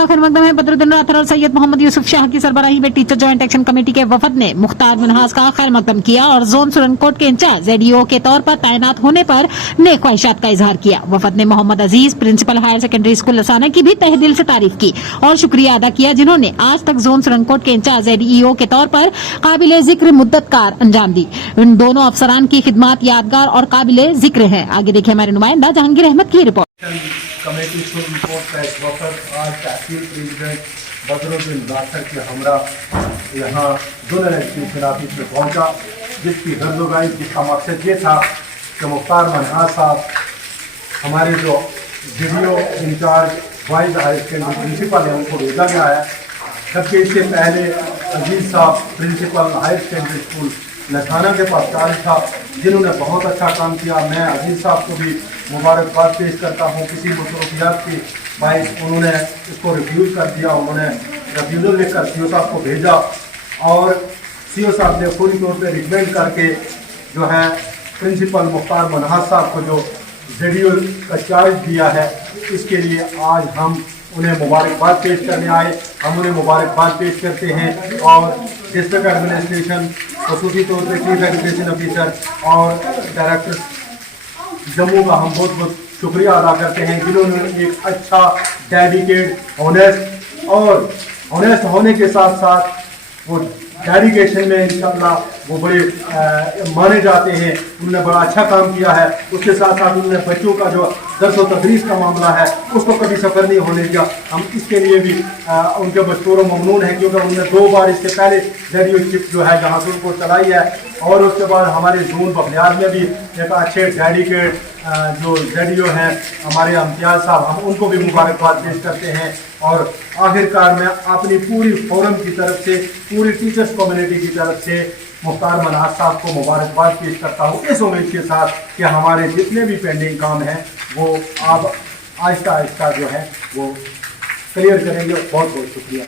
का खैर मकदम है। बदरुद्दीन राठौर और सैयद मोहम्मद यूसुफ शाह की सरबराही में टीचर जॉइंट एक्शन कमेटी के वफद ने मुख्तार मिन्हाज का खैर मकदम किया और जोन सुरनकोट के इंचार्ज ZEO के तौर पर तैनात होने पर नेक ख्वाहिशात का इजहार किया। वफद ने मोहम्मद अजीज प्रिंसिपल हायर सेकेंडरी स्कूल लसाना की भी तहे दिल से तारीफ की और शुक्रिया अदा किया, जिन्होंने आज तक जोन सुरनकोट के इंचार्ज ZEO के तौर पर काबिले जिक्र मुद्दत कार अंजाम दी। इन दोनों अफसरान की खिदमत यादगार और काबिले जिक्र है। आगे देखिए हमारे नुमाइंदा जहांगीर अहमद की रिपोर्ट। कमेटी सुप्रीम का एक वफद आज तहसील प्रेसिडेंट बदरुद्दीन राठौर के हमरा यहाँ जोनल एजुकेशन ऑफिस में पहुँचा, जिसकी गर्दोगाई जिसका मकसद ये था कि मुख्तार मिन्हाज साहब हमारे जो ZEO incharge boys higher secondary principal है उनको भेजा गया है, जबकि इससे पहले अजीज साहब प्रिंसिपल हायर सेकेंडरी स्कूल लसाना के पास ताज था, जिन्होंने बहुत अच्छा काम किया। मैं अजीज साहब को भी मुबारकबाद पेश करता हूँ। किसी मसरूफियात की बाइस उन्होंने इसको रिफ्यूज़ कर दिया, उन्होंने रिफ्यूज़ल लिख कर CO साहब को भेजा और CO साहब ने पूरी तौर पर रिकमेंड करके जो है प्रिंसिपल मुख्तार मिन्हाज साहब को जो ZEO का चार्ज दिया है, इसके लिए आज हम उन्हें मुबारकबाद पेश करने आए। हम उन्हें मुबारकबाद पेश करते हैं और डिस्ट्रिक्ट एडमिनिस्ट्रेशन, खसूसी तौर पर चीफ एजुकेशन ऑफिसर और डायरेक्टर जम्मू का हम बहुत बहुत शुक्रिया अदा करते हैं, जिन्होंने एक अच्छा डेडिकेट ऑनेस्ट होने के साथ साथ वो डेडिकेशन में इंशाल्लाह वो बड़े माने जाते हैं। उन्होंने बड़ा अच्छा काम किया है। उसके साथ साथ उन्होंने बच्चों का जो दर्स व तदरीस का मामला है उसको कभी सफ़र नहीं होने दिया। हम इसके लिए भी उनके बचों ममनून हैं, क्योंकि उन्होंने 2 बार इससे पहले ZEO शिफ्ट जो है जहाँ से उनको चलाई है और उसके बाद हमारे जोन बखलियार में भी एक अच्छे डेडिकेट जो ZEO हैं हमारे इम्तियाज़ साहब, हम उनको भी मुबारकबाद पेश करते हैं। और आखिरकार मैं अपनी पूरी फोरम की तरफ से, पूरी टीचर्स कम्युनिटी की तरफ से मुख्तार मिन्हाज साहब को मुबारकबाद पेश करता हूँ, इस उम्मीद के साथ कि हमारे जितने भी पेंडिंग काम हैं वो आप आहिस्ता आहिस्ता जो है वो क्लियर करेंगे। बहुत बहुत शुक्रिया।